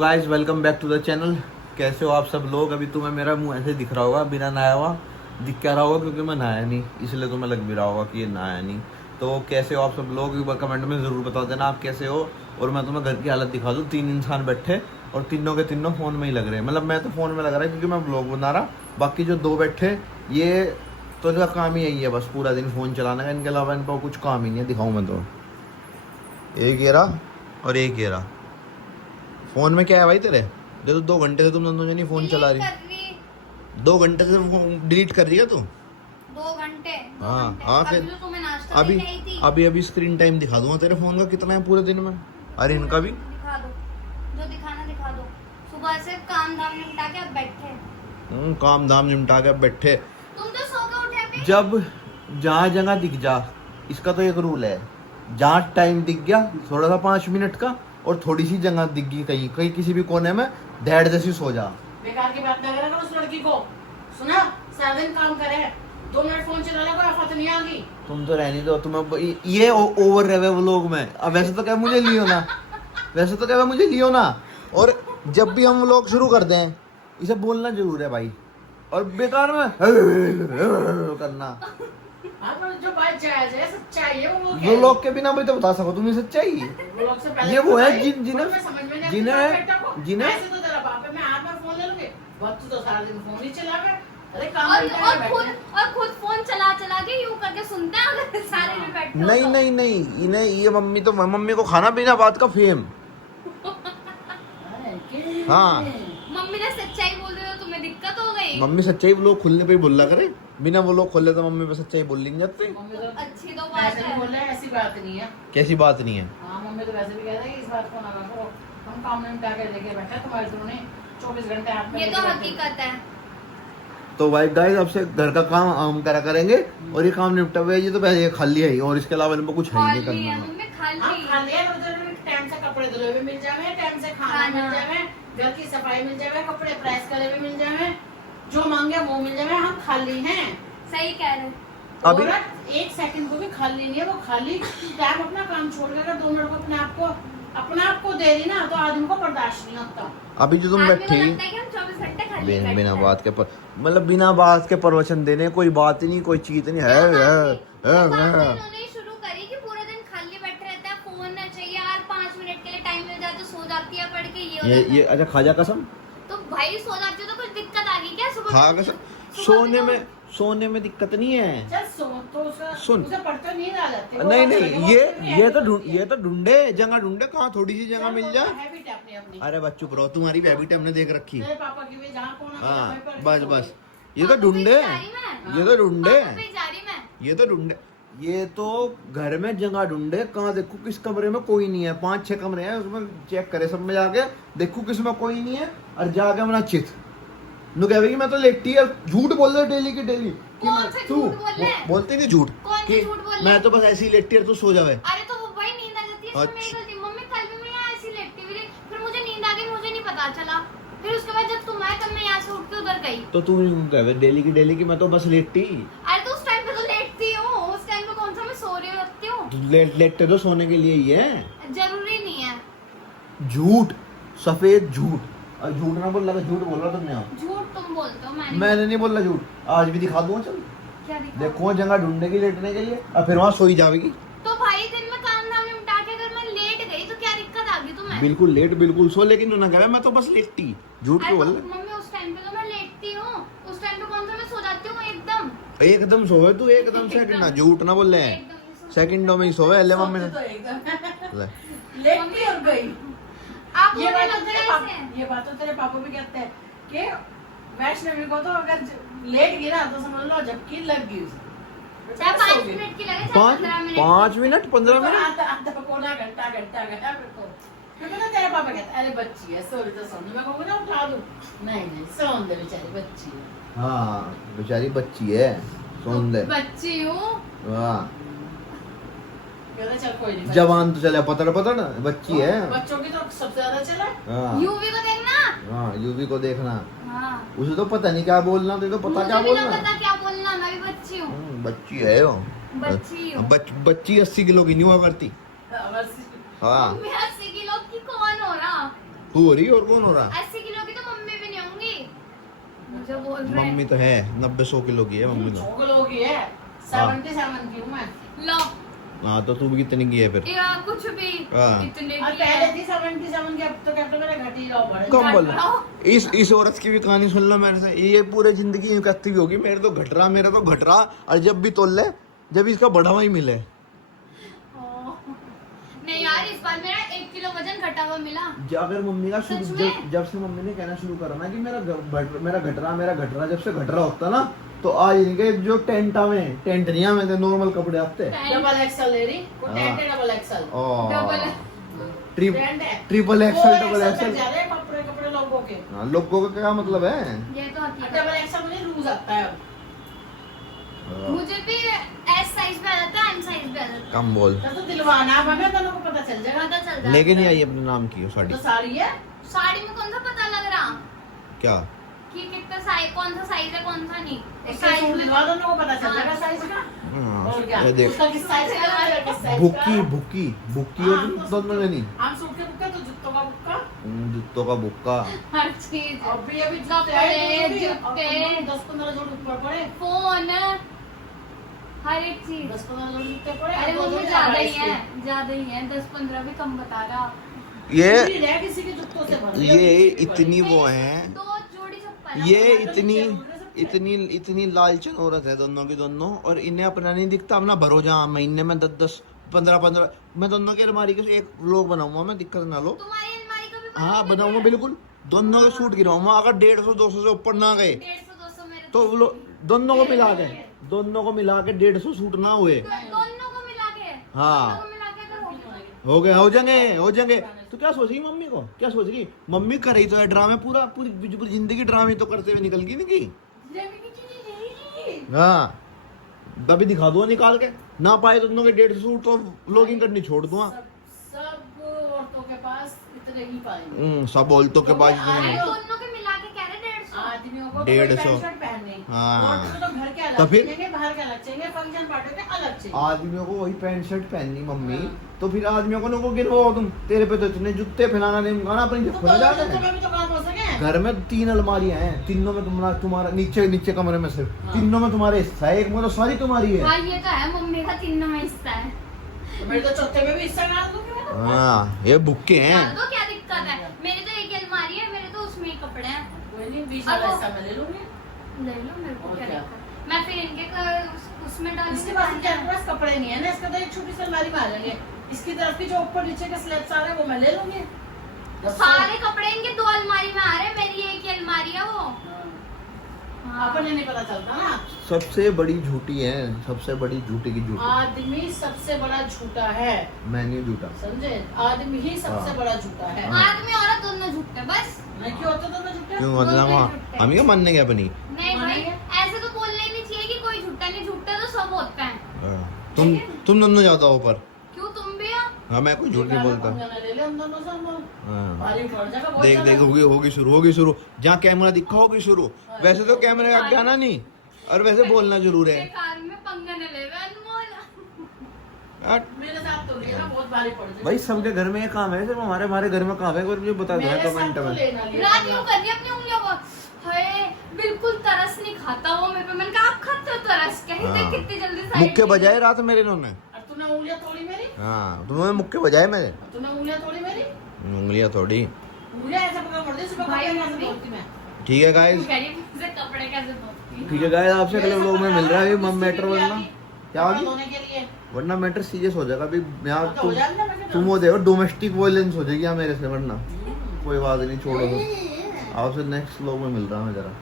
Guys welcome back to the channel. कैसे हो आप सब लोग। अभी तुम्हें मेरा मुंह ऐसे दिख रहा होगा, बिना नहाया हुआ दिख क्या रहा होगा, क्योंकि मैं नहाया नहीं, इसलिए तुम्हें लग भी रहा होगा कि ये नहाया नहीं। तो कैसे हो आप सब लोग, एक बार कमेंट में ज़रूर बता देना आप कैसे हो। और मैं तुम्हें घर की हालत दिखा दूँ। 3 इंसान बैठे और तीनों के तीनों फ़ोन में ही लग रहे हैं। मतलब मैं तो फ़ोन में लग रहा है क्योंकि मैं ब्लॉग बना रहा। बाकी जो 2 बैठे ये तो इनका काम ही यही है, बस पूरा दिन फ़ोन चलाने का। इनके अलावा इनको कुछ काम ही नहीं है। दिखाऊँ मैं तो, एक ये रहा और एक ये रहा। फ़ोन में क्या है भाई तेरे, जो तो 2 घंटे से तुम दोनों जनी फोन चला रही। 2 घंटे से डिलीट कर रही है तू। 2 घंटे। हाँ हाँ फिर तो तुम्हें नाश्ता अभी देके आई थी। अभी स्क्रीन टाइम दिखा दूंगा तेरे फोन का कितना है पूरे दिन में। अरे इनका भी दिखा दो, जो दिखाना दिखा दो। सुबह से काम धाम निपटा के अब बैठे। काम धाम निपटा के बैठे। तुम तो सो के उठे भी। जब जहाँ जगह दिख जा, इसका तो एक रूल है, जहाँ टाइम दिख गया थोड़ा सा 5 मिनट का और थोड़ी सी जगह दिख गई कहीं कहीं किसी भी कोने में, धैर्य जैसी सो जा। बेकार की बात ना करे ना उस लड़की को। सुना, सारा दिन काम करे, 2 मिनट फोन चलाने को आफत नहीं आ गई। तुम तो रहनी दो, तुम्हें ये ओवर रहे वो लोग में। अब वैसे तो क्या मुझे लियो ना, वैसे तो क्या मुझे लियो ना। और जब भी हम लोग शुरू कर दें इसे बोलना जरूर है भाई, और बेकार में करना। हाँ, पर जो बात जायज है, सच्चाई है वो जो लोग के बिना भी तो बता सको तुम्हें सच्चाई। वो लोग से पहले ये वो है बताई, जिन्हें मैं समझ में नहीं आती बात बेटा को। जिन्हें ऐसे तो तेरा बाप है, मैं हाथ में फोन ले लूंगी, बच्चू तो सारा दिन फोन ही चलावे। अरे काम और करते हैं खुद फोन चला चला के यूं करके सुनते हैं अगर सारे में बैठे हो नहीं तो। नहीं नहीं, इन्हें ये मम्मी को खाना पीना बात का फेम। हाँ मम्मी ने सच्चाई बोल दी तो तुम्हें दिक्कत हो गई। मम्मी सच्चाई लोग खुलने पे ही बोला करे, बिना वो लोग खोले तो मम्मी पे सच्चाई बोल नहीं जाते। मम्मी तो अच्छी तो बात वैसे भी है। बोल रहे हैं, ऐसी बात नहीं है। कैसी बात नहीं है। हाँ, मम्मी तो वैसे भी कह रही है इस बात को ना करो, हम काम में निपटा के लेके बैठे, तुम्हारे दोनों ने 24 घंटे हाथ में ये लेके तो बैठे। हकीकत है। तो भाई गाइस अब से घर का काम हम करा करेंगे और ये काम निपटा हुआ है। ये तो पहले ये खाली है ही, और इसके अलावा इनको कुछ है ही नहीं खाली है करना। मम्मी, हाँ, खाली। खा लिया, टाइम से कपड़े धुले हुए मिल जावे, टाइम से खाना मिल जावे, घर की सफाई मिल जावे, कपड़े प्रेस करे हुए मिल जावे, जो मांगे वो मिल जावे। हम खाली हैं। सही कह रहे हो। अभी औरत 1 सेकंड को भी खाली नहीं है। वो खाली टाइम अपना काम छोड़ कर अगर 2 मिनट को अपने आप को दे रही ना, तो आदमी को बर्दाश्त नहीं होता। अभी जो तुम आदमी को बैठी लगता है कि हम 24 घंटे खाली बैठे बिना हैं। बात के मतलब बिना बात के प्रवचन देने, कोई बात ही नहीं, कोई चीज नहीं है। इन्होंने शुरू करी कि पूरे दिन खाली बैठे रहते हैं, फोन ना चाहिए यार, 5 मिनट के लिए टाइम मिल जाए तो सो जाती है पढ़ के। ये अच्छा खाजा कसम तो भाई सो जाती हो तो कुछ दिक्कत आ गई क्या सुबह? खा कसम। सोने में दिक्कत नहीं है। चल सो तो सुन। उसे पढ़ते नींद आ जाती है। नहीं नहीं, ये तो ढूंढे जगह, ढूंढे कहाँ थोड़ी सी जगह मिल जाए। हैबिट है अपनी अपनी। अरे बच्चों ब्रो, तुम्हारी हैबिट हमने देख रखी। तेरे पापा की भी जहाँ कोना हाँ वहीं पर बस सो बस, गई। ये तो ढूंढे, ये तो ढूंढे, पापा पे जा रही मैं। ये तो ढूंढे। ये तो घर में जगह ढूंढे, कहाँ देखो किस कमरे में कोई नहीं है। 5-6 कमरे हैं, उसमें चेक करे सब में जाके, देखो किस में कोई नहीं है, और जाके अपना चित नु कहे कि मैं तो लेटी है। झूठ बोल रहे डेली की डेली कि कौन मैं से तू झूठ बोल रहे हैं? बोलते नहीं झूठ कौन से कि झूठ बोल रहे मैं हैं? तो बस ऐसी लेटी है, तू सो जावे। अरे तो वो भाई नींद आ जाती है, इसमें मेरी अच्छा। गलती। मम्मी कल भी मैं यहाँ ऐसी लेटी हुई थी, फिर मुझे नींद आ गई, मुझे नहीं पता चला। फिर उसके बाद जब तुम आए तब मैं यहाँ से उठ के उधर गई। तो तू कहे डेली की डेली की मैं तो बस लेटी। अरे तो उस टाइम पे तो लेटती हूँ, उस टाइम पे कौन सा मैं सो रही होती हूँ? लेटते तो सोने के लिए ही है। जरूरी नहीं है। झूठ, सफेद झूठ। और झूठ ना बोल रहा, झूठ बोल रहा तुमने। आप झूठ तुम बोलते हो, मैंने नहीं बोला झूठ। आज भी दिखा दूंगा, चल क्या दिखा? देखो जगह ढूंढने की लेटने के लिए, और फिर वहां सोई जाएगी। तो भाई दिन में काम धाम निपटा के अगर मैं लेट गई तो क्या दिक्कत आ गई तुम्हें? बिल्कुल लेट, बिल्कुल सो, लेकिन उन्होंने कहा मैं तो बस लेटी। झूठ अरे क्यों तो बोल रहा? मम्मी उस टाइम पे तो मैं लेटती हूँ, उस टाइम पे कौन सा मैं सो जाती हूँ एकदम। एकदम सोए तू, एकदम सेकंड ना, झूठ ना बोल रहे हैं। एकदम ही सो- सेकंडों में ही सोए। ले मम्मी ने तो एकदम ले। लेटी और गई। आप ये बोलने बात तो लग तेरे रहे पापा, हैं ये बात तो तेरे पापा भी कहते हैं कि वैष्णवी को तो अगर लेट गई ना तो समझ लो झपकी लग गई उसे। चाहे बस 5 हो गई। मिनट की लगे, चाहे 5 15 मिनट की। 15 तो मिनट। आधा पौना घंटा घंटा घंटा फिर तो फिर पता तेरे पापा कहते अरे बच्ची है, सो रही तो सोने। मैं कहूँगी ना उठा दूँ, नहीं नहीं सोन दे बेचारी बच्ची है। हाँ बेचारी बच्ची है, सोन दे। बच्ची हूँ। वाह, कहता चल कोई नहीं। जवान तो चले पतड़ पतड़, बच्ची है। बच्चों की तो सबसे ज्यादा चला। हाँ यूवी को देखना। हाँ, यूवी को देखना। हाँ। उसे तो पता नहीं क्या बोलना, तुझे तो पता मुझे क्या भी ना बोलना। पता क्या बोलना, मैं भी बच्ची हूँ। बच्ची है वो। बच्ची हूँ। बच्ची 80 किलो की नहीं हुआ करती। हाँ मम्मी 80 किलो की कौन हो रहा? तू हो रही है और कौन हो रहा? 80 किलो की तो मम्मी भी नहीं होंगी, मुझे बोल रहे मम्मी तो है 90-100 किलो की है मम्मी तो। 100 किलो की है, 77 की हूँ मैं। लो हाँ तो तू भी कितनी की है फिर? या कुछ भी हाँ। इतने और की पहले है। थी 77 की, अब तो क्या मेरा घट ही रहा बढ़ कम बोल। घटाओ। इस औरत की भी कहानी सुन लो मेरे से, ये पूरे जिंदगी यूं कहती होगी मेरे तो घट रहा, मेरा तो घट रहा, और जब भी तोल ले जब इसका बढ़ावा ही मिले। नहीं यार, इस बार मेरा 1 किलो वजन घटा हुआ मिला। अगर मम्मी का सच शुरू में? जब से मम्मी ने कहना शुरू करा ना कि मेरा घट रहा, जब से घट रहा होता ना, तो आज इनके जो टेंट नहीं आवे थे, नॉर्मल कपड़े आते। डबल एक्सएल ले रही, वो हाँ। टेंट है डबल एक्सएल। डबल टेंट है। ट्रिपल एक्सल, डबल तक एक्सल। जा रहे हैं कपड़े कपड़े लोगों के। हाँ, लोगों का क्या मतलब है? ये तो आती है। डबल एक्सएल मुझे लूज आता है अब। मुझे भी एस साइज पे आ जाता है, एम साइज पे आ जाता है। कम बोल। तो दिलवाना अब हमें दोनों को पता चल जाएगा। पता चल जाता है। लेकिन ये आई अपने नाम की हो साड़ी। तो साड़ी है। साड़ी में कौन सा पता लग रहा क्या? कि कितना साइज, कौन सा साइज है कौन सा नहीं। उससे साइज सूट में दिलवा दोनों को पता चल जाएगा साइज का। हाँ, और क्या? ये देख उसका किस साइज का है, मेरा किस साइज का बुक्की है। बुक्की बुक्की हाँ, और तो दोनों में नहीं। हम सूट के बुक्का तो जूतों का बुक्का। जूतों का बुक्का। हर चीज। अभी अभी कपड़े, जूते जूते। 10-15 जोड़ ऊपर पड़े। फोन, हर एक चीज। 10-15 जोड़ जूते पड़े। अरे अब दो मम्मी जोड़ी ज्यादा ही इसके। है, ज्यादा ही है। 10-15 भी कम बता रहा। ये पूरी रैक इसी के जूतों से भर रही है, ये जूते पड़े। इतनी वो है, 2 जोड़ी चप्पल। ये इतनी लालचन औरत है दोनों की दोनों, और इन्हें अपना नहीं दिखता, अपना भरोजा महीने में 10-10 15-15 मैं दोनों की अलमारी के एक व्लॉग बनाऊंगा मैं, दिक्कत ना लो। तुम्हारी अलमारी का भी हाँ बनाएंगे बनाऊंगा क्या? बिल्कुल, दोनों के सूट गिराऊंगा, अगर 150-200 से ऊपर ना गए 150-200 मेरे तो दोनों को मिला के 150 सूट ना हुए। दोनों को मिला के। हाँ। दोनों को मिला के अगर हो गया। हो जाएंगे। तो क्या सोच रही मम्मी को, क्या सोच रही मम्मी? कर रही तो है ड्रामे, पूरी जिंदगी ड्रामे तो करते हुए निकल गई ना की। हाँ तभी दिखा दो निकाल के, ना पाए तो दोनों के 150 सूट तो व्लॉगिंग करनी छोड़ दूंगा। सब औरतों के पास इतने ही पाएंगे। सब औरतों के पास इतने अरे नहीं। दोनों के मिला के कह रहे 150। आदमियों को 150 पैंट शर्ट पहनने। हाँ। औरतों को तो घर के अलग तो फिर? चाहिए, बाहर के अलग चाहिए, फंक्शन पार्टी के अलग चाहिए। आदमियों को वही पैंट शर्ट पहननी मम्मी, तो फिर आदमियों को ना वो गिरवाओ तुम, तेरे पे तो इतने जूते फैलाना नहीं गाना अपनी तो खुला जाता दोनों है। में भी तो काम हो सके। घर में 3 अलमारियां हैं, तीनों में तुम्हारा नीचे कमरे में सिर्फ हाँ। तीनों में तुम्हारे हिस्सा है, एक में तो सारी तुम्हारी है। हाँ ये तो है, मम्मी का 3 में हिस्सा है। तो मेरे तो चौथे में भी हिस्सा डाल दूंगी मैं तो। हाँ ये बुक्के डाल हैं। दो, क्या दिक्कत है? मेरे तो एक ही अलमारी है, मेरे तो उसमें ही कपड़े हैं। कोई नहीं, 20 वाला अब- हिस्सा मैं ले लूंगी। ले लो, मेरे को और क्या क्या? दिक्कत? मैं फिर इनके उसमें डालूंगी। इसके पास क्या पास कपड़े नहीं है ना, इसका तो एक छोटी सी अलमारी में आ जाएंगे। इसकी तरफ की जो ऊपर नीचे के स्लैब्स आ रहे हैं वो मैं ले लूंगी। सारे कपड़े इनके 2 अलमारी में आ रहे हैं, मेरी एक ही अलमारी है वो। हाँ। अपने नहीं पता चलता ना। सबसे बड़ी झूठी है, सबसे बड़ी झूठी की झूठी। आदमी सबसे बड़ा झूठा है, मैं नहीं झूठा। समझे? आदमी ही सबसे हाँ। बड़ा झूठा है। हाँ। आदमी औरत दोनों झूठे बस। नहीं क्यों होते दोनों झूठे? क्यों मतलब हम ये मानने क्या अपनी? नहीं भाई, ऐसे तो बोलना ही नहीं चाहिए कि कोई झूठा नहीं, झूठा तो सब होता है। तुम दोनों जाता हो ऊपर। क्यों तुम भी हो? हाँ मैं कोई झूठ नहीं बोलता। ले ले हम दोनों से हम लोग। हाँ। भारी पड़ जाएगा बहुत देख ज्यादा। देख होगी शुरू जहाँ कैमरा दिखा होगी शुरू। वैसे तो कैमरे का आगे आना नहीं, और वैसे बोलना जरूर है। बेकार में पंगा न ले वे अनमोल। हट। मेरे साथ तो लेना बहुत भारी पड़ जाएगा। भाई सबके घर में ये काम है, सिर्फ हमारे घर में काम है, कोई मुझे बता देना मेरे साथ कमेंट तो में। लेना लिया रात करना। यूं कर रही अपनी उंगलियों को। हाय बिल्कुल तरस नहीं खाता वो मेरे पे। मैंने कहा आप खाते हो तरस क्या? हाँ। देख कितनी जल्दी साइड मुक्के बजाए रात मेरे इन्होंने। और तूने उंगलियां तोड़ी मेरी? हाँ तुमने मुक्के बजाए मेरे। तूने उंगलियां तोड़ी मेरी? उंगलियां थोड़ी। उंगलियां ऐसे पकड़ पड़ सुबह भाई, कपड़े कैसे मम्मी। धोती मैं? ठीक है तू गाइस, कह रही है, मुझसे कपड़े कैसे धोती? ठीक है गाइस, आपसे अगले व्लॉग में मिल रहा है। ये मैटर वरना क्या कपड़े होगी, धोने के लिए। वरना मैटर सीरियस हो जाएगा। अभी यहाँ तो हो जाएगा ना, मैं तुम वो देखो डोमेस्टिक वायलेंस हो जाएगी यहाँ मेरे से, वरना कोई बात नहीं, छोड़ो। आपसे नेक्स्ट व्लॉग में मिल रहा हूँ मैं जरा।